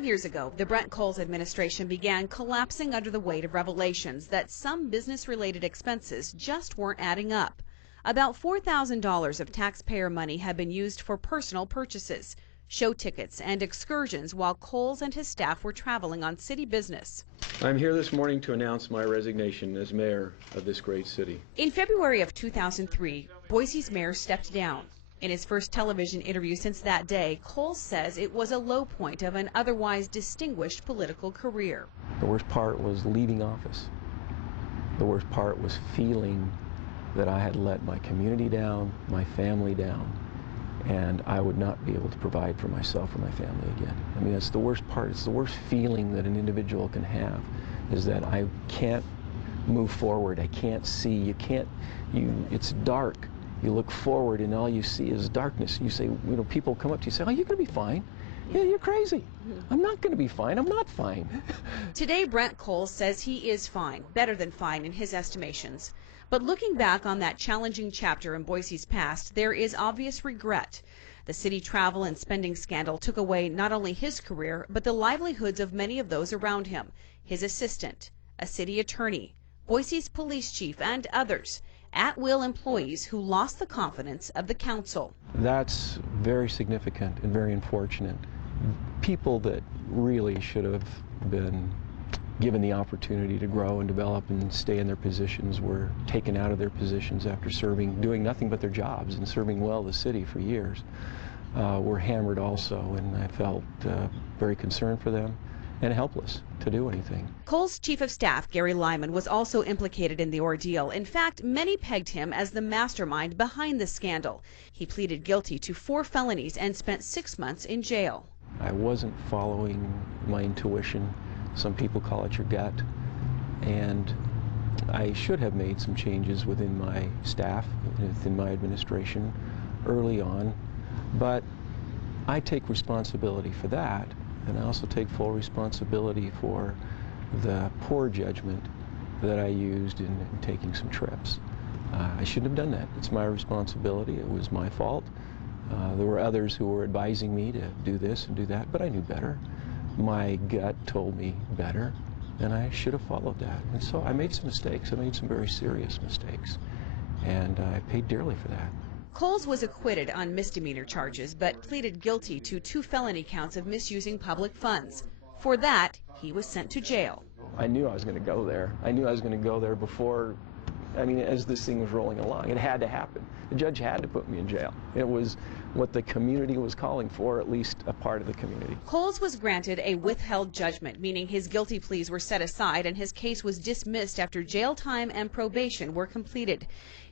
5 years ago, the Brent Coles administration began collapsing under the weight of revelations that some business-related expenses just weren't adding up. About $4,000 of taxpayer money had been used for personal purchases, show tickets, and excursions while Coles and his staff were traveling on city business. I'm here this morning to announce my resignation as mayor of this great city. In February of 2003, Boise's mayor stepped down. In his first television interview since that day, Coles says it was a low point of an otherwise distinguished political career. The worst part was leaving office. The worst part was feeling that I had let my community down, my family down, and I would not be able to provide for myself or my family again. I mean, that's the worst part. It's the worst feeling that an individual can have, is that I can't move forward. I can't see. It's dark. You look forward and all you see is darkness. You say, people come up to you and say, oh, you're going to be fine. Yeah, you're crazy. I'm not going to be fine. I'm not fine. Today, Brent Coles says he is fine, better than fine in his estimations. But looking back on that challenging chapter in Boise's past, there is obvious regret. The city travel and spending scandal took away not only his career, but the livelihoods of many of those around him, his assistant, a city attorney, Boise's police chief, and others. At-will employees who lost the confidence of the council. That's very significant and very unfortunate. People that really should have been given the opportunity to grow and develop and stay in their positions were taken out of their positions after doing nothing but their jobs and serving well the city for years. Were hammered also, and I felt very concerned for them and helpless to do anything. Coles' chief of staff, Gary Lyman, was also implicated in the ordeal. In fact, many pegged him as the mastermind behind the scandal. He pleaded guilty to 4 felonies and spent 6 months in jail. I wasn't following my intuition. Some people call it your gut. And I should have made some changes within my staff, within my administration early on. But I take responsibility for that. And I also take full responsibility for the poor judgment that I used in taking some trips. I shouldn't have done that. It's my responsibility. It was my fault. There were others who were advising me to do this and do that, but I knew better. My gut told me better, and I should have followed that. And so I made some mistakes. I made some very serious mistakes, and I paid dearly for that. Coles was acquitted on misdemeanor charges, but pleaded guilty to 2 felony counts of misusing public funds. For that, he was sent to jail. I knew I was going to go there. I knew I was going to go there before, as this thing was rolling along. It had to happen. The judge had to put me in jail. It was what the community was calling for, at least a part of the community. Coles was granted a withheld judgment, meaning his guilty pleas were set aside and his case was dismissed after jail time and probation were completed.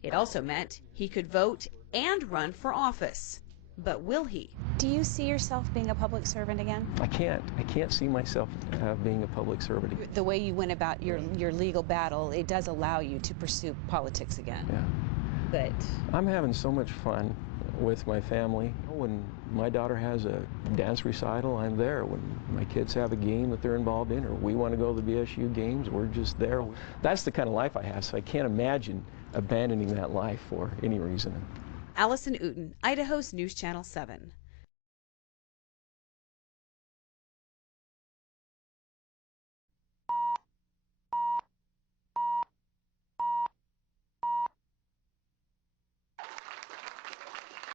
It also meant he could vote and run for office. But will he? Do you see yourself being a public servant again? I can't see myself being a public servant. The way you went about your legal battle, it does allow you to pursue politics again. Yeah. But I'm having so much fun with my family. When my daughter has a dance recital, I'm there. When my kids have a game that they're involved in, or we want to go to the BSU games, we're just there. That's the kind of life I have, so I can't imagine abandoning that life for any reason. Allison Uten, Idaho's News Channel 7.